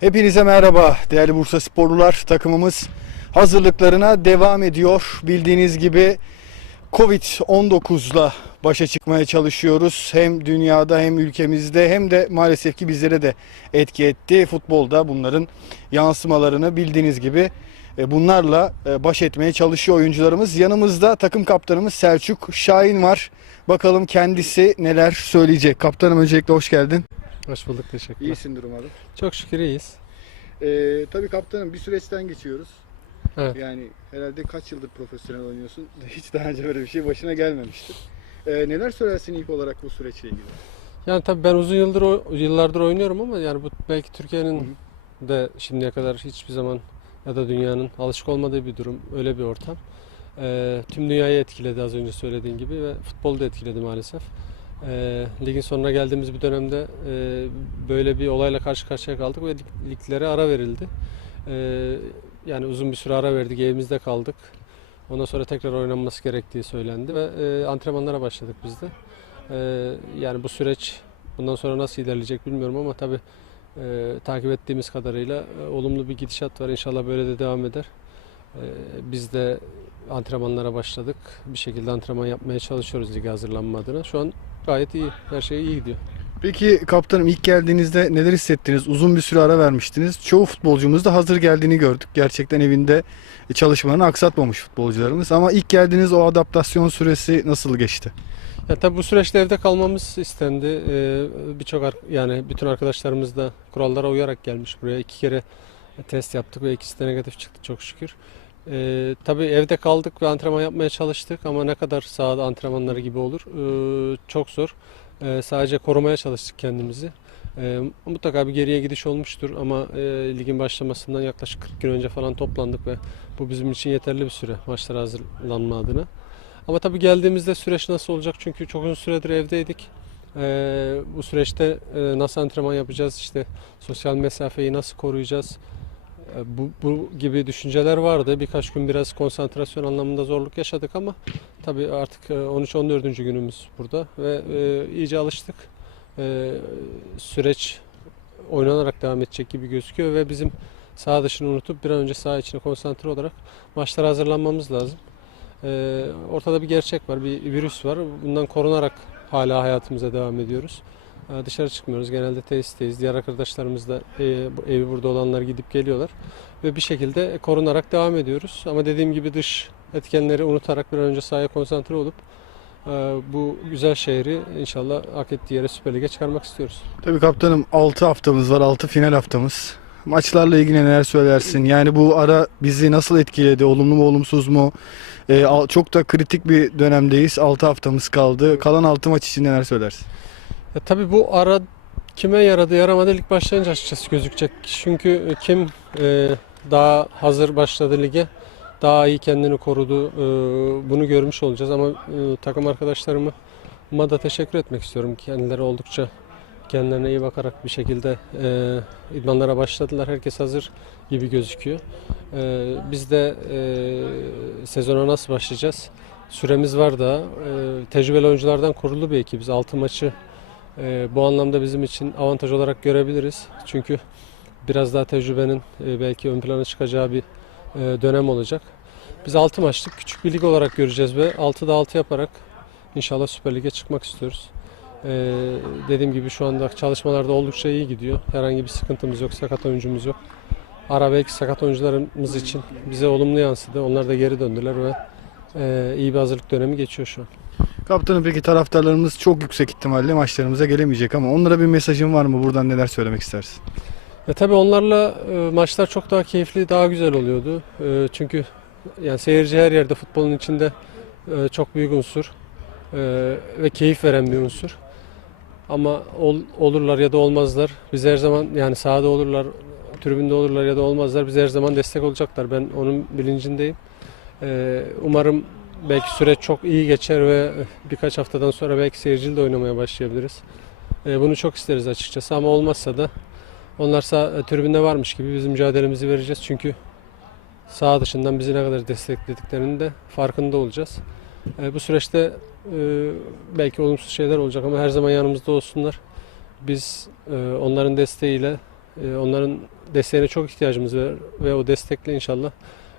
Hepinize merhaba değerli Bursa Sporlular. Takımımız hazırlıklarına devam ediyor. Bildiğiniz gibi Covid-19'la başa çıkmaya çalışıyoruz. Hem dünyada hem ülkemizde hem de maalesef ki bizlere de etki etti. Futbolda bunların yansımalarını bildiğiniz gibi e, bunlarla e, baş etmeye çalışıyor oyuncularımız. Yanımızda takım kaptanımız Selçuk Şahin var. Bakalım kendisi neler söyleyecek. Kaptanım öncelikle hoş geldin. Hoş bulduk teşekkürler. İyisindir umarım. Çok şükür iyiyiz. Ee, tabii kaptanım bir süreçten geçiyoruz. Evet. Yani herhalde kaç yıldır profesyonel oynuyorsun? Hiç daha önce böyle bir şey başına gelmemiştir. Ee, neler söylersin ilk olarak bu süreçle ilgili? Yani tabii ben uzun yıldır yıllardır oynuyorum ama yani bu belki Türkiye'nin de şimdiye kadar hiçbir zaman ya da dünyanın alışık olmadığı bir durum, öyle bir ortam. Ee, tüm dünyayı etkiledi az önce söylediğin gibi ve futbolu da etkiledi maalesef. Ee, ligin sonuna geldiğimiz bir dönemde e, böyle bir olayla karşı karşıya kaldık ve lig- liglere ara verildi. Ee, yani uzun bir süre ara verdik, evimizde kaldık. Ondan sonra tekrar oynanması gerektiği söylendi ve e, antrenmanlara başladık biz de. Ee, yani bu süreç bundan sonra nasıl ilerleyecek bilmiyorum ama tabii e, takip ettiğimiz kadarıyla e, olumlu bir gidişat var. İnşallah böyle de devam eder. E, biz de antrenmanlara başladık. Bir şekilde antrenman yapmaya çalışıyoruz lige hazırlanma adına. Şu an gayet iyi. Her şey iyi gidiyor. Peki kaptanım ilk geldiğinizde neler hissettiniz? Uzun bir süre ara vermiştiniz. Çoğu futbolcumuz da hazır geldiğini gördük. Gerçekten evinde çalışmalarını aksatmamış futbolcularımız. Ama ilk geldiğiniz o adaptasyon süresi nasıl geçti? Ya tabii bu süreçte evde kalmamız istendi. Ee, Birçok yani bütün arkadaşlarımız da kurallara uyarak gelmiş buraya. İki kere test yaptık ve ikisi de negatif çıktı çok şükür. Ee, tabii evde kaldık ve antrenman yapmaya çalıştık ama ne kadar sahada antrenmanları gibi olur ee, çok zor. Ee, sadece korumaya çalıştık kendimizi. Ee, mutlaka bir geriye gidiş olmuştur ama e, ligin başlamasından yaklaşık 40 gün önce falan toplandık ve bu bizim için yeterli bir süre maçlara hazırlanma adına. Ama tabii geldiğimizde süreç nasıl olacak? Çünkü çok uzun süredir evdeydik. Ee, bu süreçte e, nasıl antrenman yapacağız? İşte sosyal mesafeyi nasıl koruyacağız? Ee, bu, bu gibi düşünceler vardı. Birkaç gün biraz konsantrasyon anlamında zorluk yaşadık ama tabii artık e, 13-14. günümüz burada ve e, iyice alıştık. E, süreç oynanarak devam edecek gibi gözüküyor ve bizim saha dışını unutup bir an önce saha içine konsantre olarak maçlara hazırlanmamız lazım. Ee, ortada bir gerçek var, bir virüs var. Bundan korunarak hala hayatımıza devam ediyoruz. Ee, dışarı çıkmıyoruz. Genelde tesisteyiz. Diğer arkadaşlarımız da e, evi burada olanlar gidip geliyorlar. Ve bir şekilde korunarak devam ediyoruz. Ama dediğim gibi dış etkenleri unutarak bir an önce sahaya konsantre olup e, bu güzel şehri inşallah hak ettiği yere Süper Lig'e çıkarmak istiyoruz. Tabii kaptanım 6 haftamız var. 6 final haftamız. Maçlarla ilgili neler söylersin? Yani bu ara bizi nasıl etkiledi? Olumlu mu olumsuz mu? Ee, çok da kritik bir dönemdeyiz. 6 haftamız kaldı. Kalan 6 maç için neler söylersin? Ya tabii bu ara kime yaradı yaramadı lig başlayınca açıkçası gözükecek. Çünkü kim e, daha hazır başladı lige, daha iyi kendini korudu, e, bunu görmüş olacağız. Ama e, takım arkadaşlarıma da teşekkür etmek istiyorum. Kendileri oldukça kendilerine iyi bakarak bir şekilde e, idmanlara başladılar. Herkes hazır gibi gözüküyor. E, biz de e, sezona nasıl başlayacağız? Süremiz var daha. E, tecrübeli oyunculardan kurulu bir ekibiz. 6 maçı ee, bu anlamda bizim için avantaj olarak görebiliriz. Çünkü biraz daha tecrübenin e, belki ön plana çıkacağı bir e, dönem olacak. Biz 6 maçlık küçük bir lig olarak göreceğiz ve 6'da 6 yaparak inşallah Süper Lig'e çıkmak istiyoruz. Ee, dediğim gibi şu anda çalışmalarda oldukça iyi gidiyor. Herhangi bir sıkıntımız yok, sakat oyuncumuz yok. Ara belki sakat oyuncularımız için bize olumlu yansıdı. Onlar da geri döndüler ve e, iyi bir hazırlık dönemi geçiyor şu an. Kaptanım peki taraftarlarımız çok yüksek ihtimalle maçlarımıza gelemeyecek ama onlara bir mesajın var mı? Buradan neler söylemek istersin? Ya tabii onlarla e, maçlar çok daha keyifli, daha güzel oluyordu. E, çünkü yani seyirci her yerde futbolun içinde e, çok büyük unsur E, ve keyif veren bir unsur. Ama ol- olurlar ya da olmazlar. Biz her zaman yani sahada olurlar, tribünde olurlar ya da olmazlar. Biz her zaman destek olacaklar. Ben onun bilincindeyim. E, umarım belki süreç çok iyi geçer ve birkaç haftadan sonra belki seyircili de oynamaya başlayabiliriz. E, bunu çok isteriz açıkçası ama olmazsa da onlar sağ, e, tribünde varmış gibi biz mücadelemizi vereceğiz. Çünkü sağ dışından bizi ne kadar desteklediklerinin de farkında olacağız. E, bu süreçte belki olumsuz şeyler olacak ama her zaman yanımızda olsunlar. Biz onların desteğiyle onların desteğine çok ihtiyacımız var ve o destekle inşallah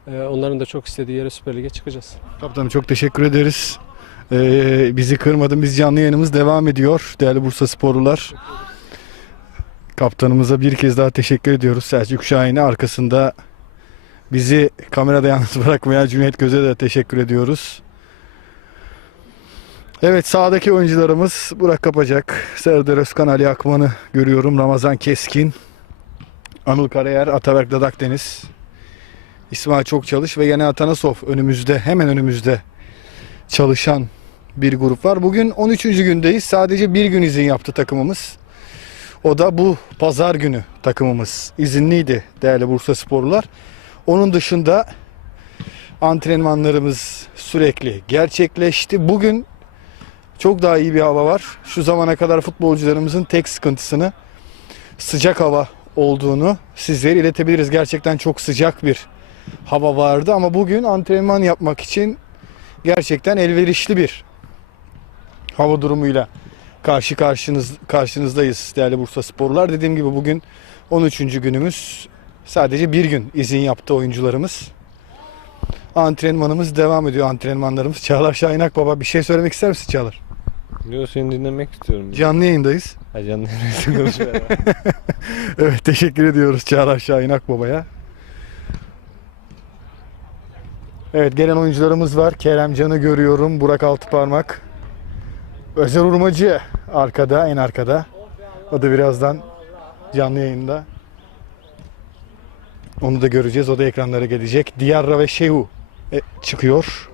onların da çok istediği yere Süper Lig'e çıkacağız. Kaptanım çok teşekkür ederiz. Ee, bizi kırmadın. Biz canlı yayınımız devam ediyor. Değerli Bursa sporlular. Kaptanımıza bir kez daha teşekkür ediyoruz. Selçuk Şahin'e arkasında bizi kamerada yalnız bırakmayan Cüneyt Göz'e de teşekkür ediyoruz. Evet sağdaki oyuncularımız Burak Kapacak, Serdar Özkan, Ali Akman'ı görüyorum. Ramazan Keskin, Anıl Karayer, Ataberk Dadakdeniz, İsmail Çokçalış ve Yene Atanasov önümüzde hemen önümüzde çalışan bir grup var. Bugün 13. gündeyiz. Sadece bir gün izin yaptı takımımız. O da bu pazar günü takımımız izinliydi değerli Bursa sporlular. Onun dışında antrenmanlarımız sürekli gerçekleşti. Bugün çok daha iyi bir hava var. Şu zamana kadar futbolcularımızın tek sıkıntısını sıcak hava olduğunu sizlere iletebiliriz. Gerçekten çok sıcak bir hava vardı ama bugün antrenman yapmak için gerçekten elverişli bir hava durumuyla karşı karşınız karşınızdayız değerli Bursa Sporlar. Dediğim gibi bugün 13. günümüz. Sadece bir gün izin yaptı oyuncularımız. Antrenmanımız devam ediyor antrenmanlarımız. Çağlar Şahin Akbaba bir şey söylemek ister misin Çağlar? Yo seni dinlemek istiyorum. Canlı yayındayız. Ha canlı yayın konuşmaya. Evet teşekkür ediyoruz Çağlar Şahin Akbaba'ya. Evet gelen oyuncularımız var. Kerem Can'ı görüyorum. Burak Altıparmak. Özer Urmacı arkada en arkada. O da birazdan canlı yayında. Onu da göreceğiz. O da ekranlara gelecek. Diyarra ve Şehu e, çıkıyor.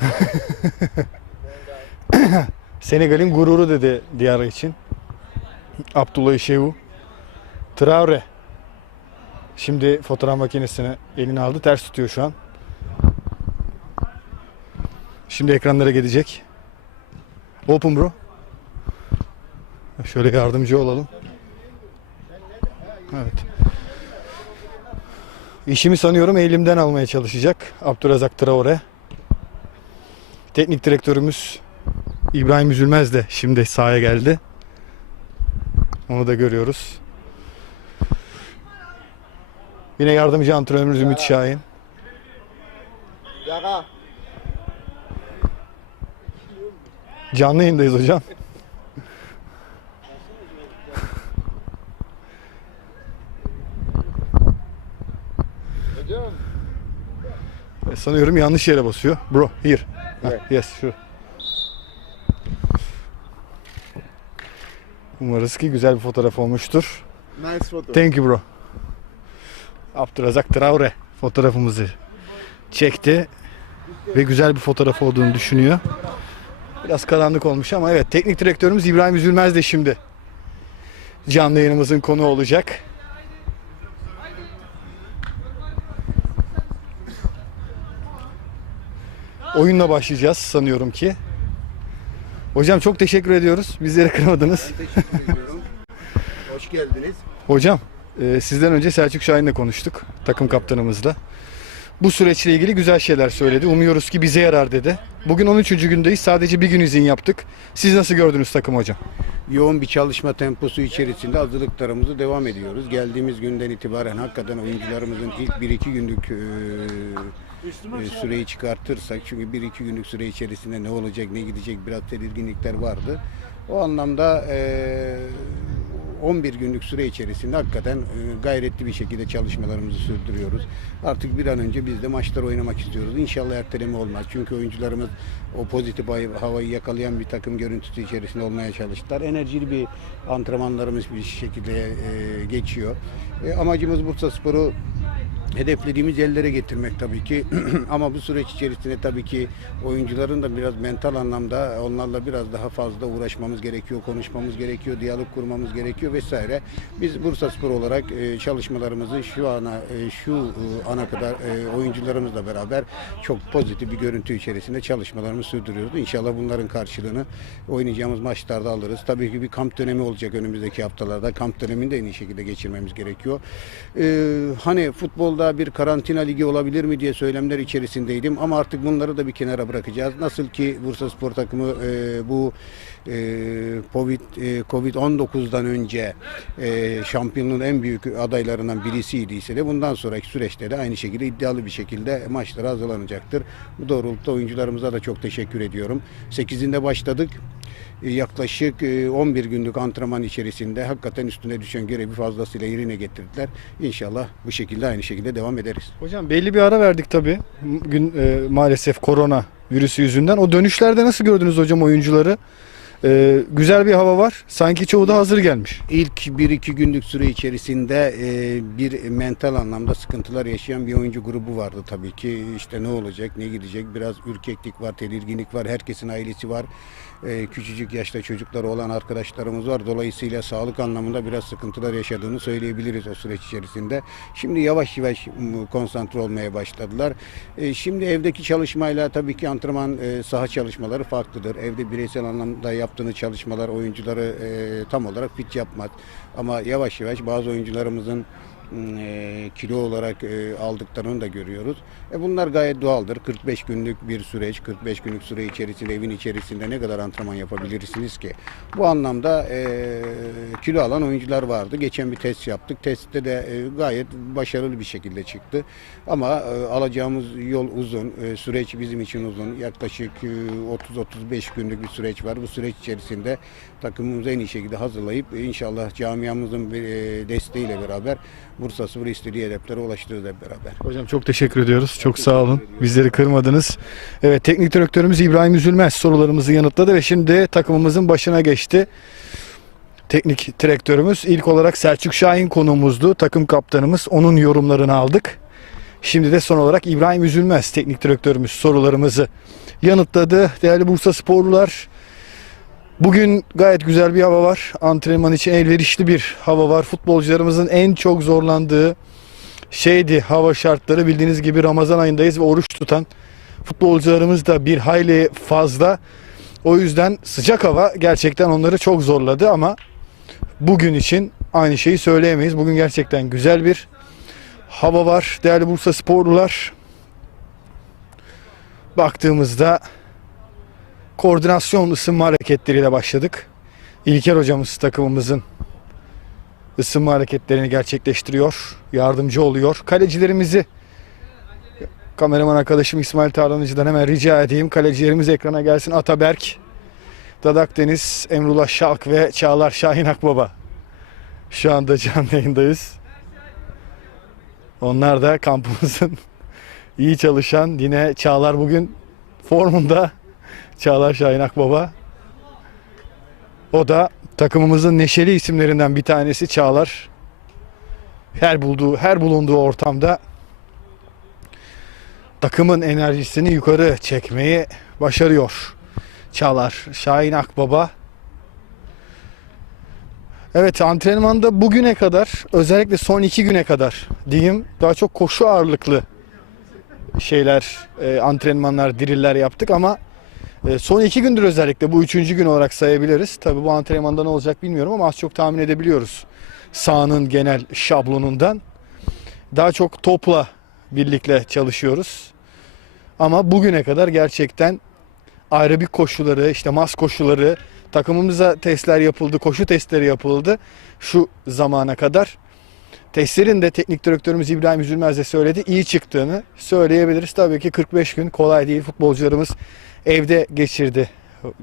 Senegal'in gururu dedi Diyarra için. Abdullah Şehu. Traore. Şimdi fotoğraf makinesini eline aldı. Ters tutuyor şu an. Şimdi ekranlara gelecek. Open bro. Şöyle yardımcı olalım. Evet. İşimi sanıyorum elimden almaya çalışacak Abdurrazak Traore. Teknik direktörümüz İbrahim Üzülmez de şimdi sahaya geldi. Onu da görüyoruz. Yine yardımcı antrenörümüz Ümit Şahin. Canlı yayındayız hocam. E, Sanıyorum yanlış yere basıyor. Bro, here. Heh, yes, sure. Umarız ki güzel bir fotoğraf olmuştur. Nice photo. Thank you bro. Abdurrazak Traore fotoğrafımızı çekti ve güzel bir fotoğraf olduğunu düşünüyor. Biraz karanlık olmuş ama evet teknik direktörümüz İbrahim Üzülmez de şimdi canlı yayınımızın konu olacak. Oyunla başlayacağız sanıyorum ki. Hocam çok teşekkür ediyoruz. Bizleri kırmadınız. Teşekkür ediyorum. Hoş geldiniz. Hocam e, sizden önce Selçuk Şahin'le konuştuk takım kaptanımızla. Bu süreçle ilgili güzel şeyler söyledi. Umuyoruz ki bize yarar dedi. Bugün 13. gündeyiz. Sadece bir gün izin yaptık. Siz nasıl gördünüz takım hocam? Yoğun bir çalışma temposu içerisinde hazırlıklarımızı devam ediyoruz. Geldiğimiz günden itibaren hakikaten oyuncularımızın ilk 1-2 günlük e, e, süreyi çıkartırsak çünkü 1-2 günlük süre içerisinde ne olacak ne gidecek biraz tedirginlikler vardı. O anlamda e, 11 günlük süre içerisinde hakikaten e, gayretli bir şekilde çalışmalarımızı sürdürüyoruz. Artık bir an önce biz de maçlar oynamak istiyoruz. İnşallah erteleme olmaz. Çünkü oyuncularımız o pozitif havayı yakalayan bir takım görüntüsü içerisinde olmaya çalıştılar. Enerjili bir antrenmanlarımız bir şekilde e, geçiyor. E, amacımız Bursa Spor'u hedeflediğimiz yerlere getirmek tabii ki. Ama bu süreç içerisinde tabii ki oyuncuların da biraz mental anlamda onlarla biraz daha fazla uğraşmamız gerekiyor, konuşmamız gerekiyor, diyalog kurmamız gerekiyor vesaire. Biz Bursa Spor olarak e, çalışmalarımızı şu ana e, şu e, ana kadar oyuncularımızla beraber çok pozitif bir görüntü içerisinde çalışmalarımızı sürdürüyoruz. İnşallah bunların karşılığını oynayacağımız maçlarda alırız. Tabii ki bir kamp dönemi olacak önümüzdeki haftalarda. Kamp dönemini de en iyi şekilde geçirmemiz gerekiyor. Hani futbolda acaba bir karantina ligi olabilir mi diye söylemler içerisindeydim. Ama artık bunları da bir kenara bırakacağız. Nasıl ki Bursa Spor takımı e, bu e, Covid e, Covid-19'dan önce e, şampiyonluğun en büyük adaylarından birisiydiyse de bundan sonraki süreçte de aynı şekilde iddialı bir şekilde maçlara hazırlanacaktır. Bu doğrultuda oyuncularımıza da çok teşekkür ediyorum. 8'inde başladık. E, Yaklaşık e, 11 günlük antrenman içerisinde hakikaten üstüne düşen görevi fazlasıyla yerine getirdiler. İnşallah bu şekilde aynı şekilde devam ederiz. Hocam belli bir ara verdik tabii. Gün e, maalesef korona virüsü yüzünden. O dönüşlerde nasıl gördünüz hocam oyuncuları? E, güzel bir hava var. Sanki çoğu da hazır gelmiş. İlk 1-2 günlük süre içerisinde e, bir mental anlamda sıkıntılar yaşayan bir oyuncu grubu vardı tabii ki. İşte ne olacak, ne gidecek? Biraz ürkeklik var, tedirginlik var. Herkesin ailesi var. E, küçücük yaşta çocukları olan arkadaşlarımız var. Dolayısıyla sağlık anlamında biraz sıkıntılar yaşadığını söyleyebiliriz o süreç içerisinde. Şimdi yavaş yavaş konsantre olmaya başladılar. E, şimdi evdeki çalışmayla tabii ki antrenman e, saha çalışmaları farklıdır. Evde bireysel anlamda yaptığınız çalışmalar oyuncuları e, tam olarak fit yapmaz. Ama yavaş yavaş bazı oyuncularımızın kilo olarak e, aldıklarını da görüyoruz. E, bunlar gayet doğaldır. 45 günlük bir süreç, 45 günlük süre içerisinde evin içerisinde ne kadar antrenman yapabilirsiniz ki? Bu anlamda e, kilo alan oyuncular vardı. Geçen bir test yaptık. Testte de e, gayet başarılı bir şekilde çıktı. Ama e, alacağımız yol uzun, e, süreç bizim için uzun. Yaklaşık e, 30-35 günlük bir süreç var. Bu süreç içerisinde takımımızı en iyi şekilde hazırlayıp e, inşallah camiamızın e, desteğiyle beraber Bursa Spor istediği hedeflere ulaştırırız hep beraber. Hocam çok teşekkür ediyoruz. Çok sağ olun. Bizleri kırmadınız. Evet teknik direktörümüz İbrahim Üzülmez sorularımızı yanıtladı ve şimdi takımımızın başına geçti. Teknik direktörümüz ilk olarak Selçuk Şahin konuğumuzdu. Takım kaptanımız. Onun yorumlarını aldık. Şimdi de son olarak İbrahim Üzülmez teknik direktörümüz sorularımızı yanıtladı. Değerli Bursa sporlular Bugün gayet güzel bir hava var. Antrenman için elverişli bir hava var. Futbolcularımızın en çok zorlandığı şeydi hava şartları. Bildiğiniz gibi Ramazan ayındayız ve oruç tutan futbolcularımız da bir hayli fazla. O yüzden sıcak hava gerçekten onları çok zorladı ama bugün için aynı şeyi söyleyemeyiz. Bugün gerçekten güzel bir hava var. Değerli Bursa sporlular baktığımızda koordinasyon ısınma hareketleriyle başladık. İlker hocamız takımımızın ısınma hareketlerini gerçekleştiriyor. Yardımcı oluyor. Kalecilerimizi kameraman arkadaşım İsmail Tarlanıcı'dan hemen rica edeyim. Kalecilerimiz ekrana gelsin. Ataberk, Dadak Deniz, Emrullah Şalk ve Çağlar Şahin Akbaba. Şu anda canlı yayındayız. Onlar da kampımızın iyi çalışan yine Çağlar bugün formunda. Çağlar Şahin Akbaba. O da takımımızın neşeli isimlerinden bir tanesi Çağlar. Her bulduğu, her bulunduğu ortamda takımın enerjisini yukarı çekmeyi başarıyor. Çağlar Şahin Akbaba. Evet antrenmanda bugüne kadar özellikle son iki güne kadar diyeyim daha çok koşu ağırlıklı şeyler e, antrenmanlar diriller yaptık ama Son iki gündür özellikle bu üçüncü gün olarak sayabiliriz. Tabi bu antrenmanda ne olacak bilmiyorum ama az çok tahmin edebiliyoruz. Sahanın genel şablonundan. Daha çok topla birlikte çalışıyoruz. Ama bugüne kadar gerçekten aerobik koşuları, işte mas koşuları, takımımıza testler yapıldı, koşu testleri yapıldı şu zamana kadar. Testlerin de teknik direktörümüz İbrahim Üzülmez de söyledi. iyi çıktığını söyleyebiliriz. Tabii ki 45 gün kolay değil. Futbolcularımız evde geçirdi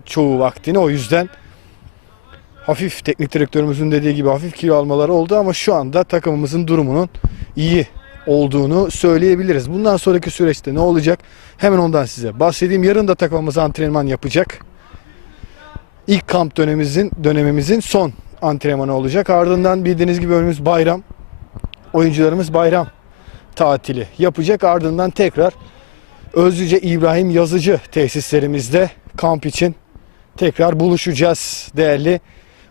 çoğu vaktini. O yüzden hafif teknik direktörümüzün dediği gibi hafif kilo almaları oldu ama şu anda takımımızın durumunun iyi olduğunu söyleyebiliriz. Bundan sonraki süreçte ne olacak? Hemen ondan size bahsedeyim. Yarın da takımımız antrenman yapacak. İlk kamp dönemimizin dönemimizin son antrenmanı olacak. Ardından bildiğiniz gibi önümüz bayram. Oyuncularımız bayram tatili yapacak. Ardından tekrar Özlüce İbrahim Yazıcı tesislerimizde kamp için tekrar buluşacağız değerli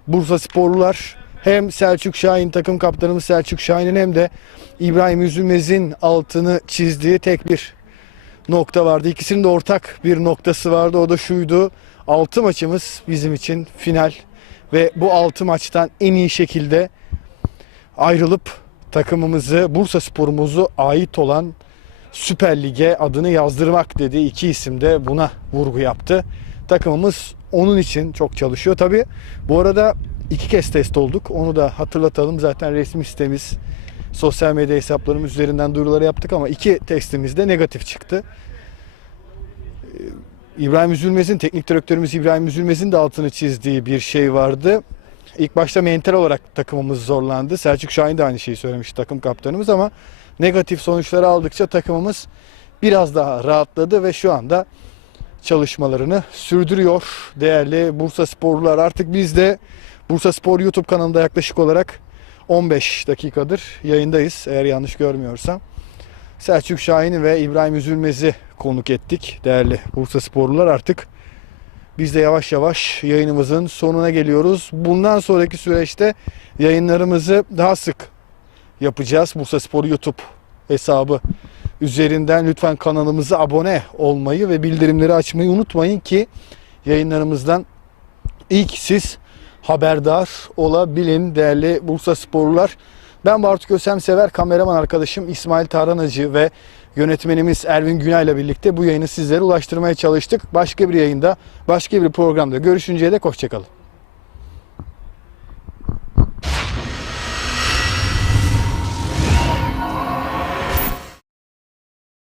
Bursa sporlular. Hem Selçuk Şahin takım kaptanımız Selçuk Şahin'in hem de İbrahim Üzülmez'in altını çizdiği tek bir nokta vardı. İkisinin de ortak bir noktası vardı. O da şuydu. 6 maçımız bizim için final ve bu 6 maçtan en iyi şekilde ayrılıp takımımızı, Bursa sporumuzu ait olan Süper Lig'e adını yazdırmak dedi. İki isim de buna vurgu yaptı. Takımımız onun için çok çalışıyor. Tabi bu arada iki kez test olduk. Onu da hatırlatalım. Zaten resmi sitemiz, sosyal medya hesaplarımız üzerinden duyuruları yaptık ama iki testimiz de negatif çıktı. Ee, İbrahim Üzülmez'in, teknik direktörümüz İbrahim Üzülmez'in de altını çizdiği bir şey vardı. İlk başta mental olarak takımımız zorlandı. Selçuk Şahin de aynı şeyi söylemişti takım kaptanımız ama negatif sonuçları aldıkça takımımız biraz daha rahatladı ve şu anda çalışmalarını sürdürüyor. Değerli Bursa Sporlular artık biz de Bursa Spor YouTube kanalında yaklaşık olarak 15 dakikadır yayındayız eğer yanlış görmüyorsam. Selçuk Şahin'i ve İbrahim Üzülmez'i konuk ettik. Değerli Bursa Sporlular artık biz de yavaş yavaş yayınımızın sonuna geliyoruz. Bundan sonraki süreçte yayınlarımızı daha sık yapacağız. Bursa Spor YouTube hesabı üzerinden lütfen kanalımıza abone olmayı ve bildirimleri açmayı unutmayın ki yayınlarımızdan ilk siz haberdar olabilin değerli Bursa Sporlular. Ben Bartu Kösem Sever, kameraman arkadaşım İsmail Tarhanacı ve yönetmenimiz Ervin Günay ile birlikte bu yayını sizlere ulaştırmaya çalıştık. Başka bir yayında, başka bir programda görüşünceye dek hoşçakalın.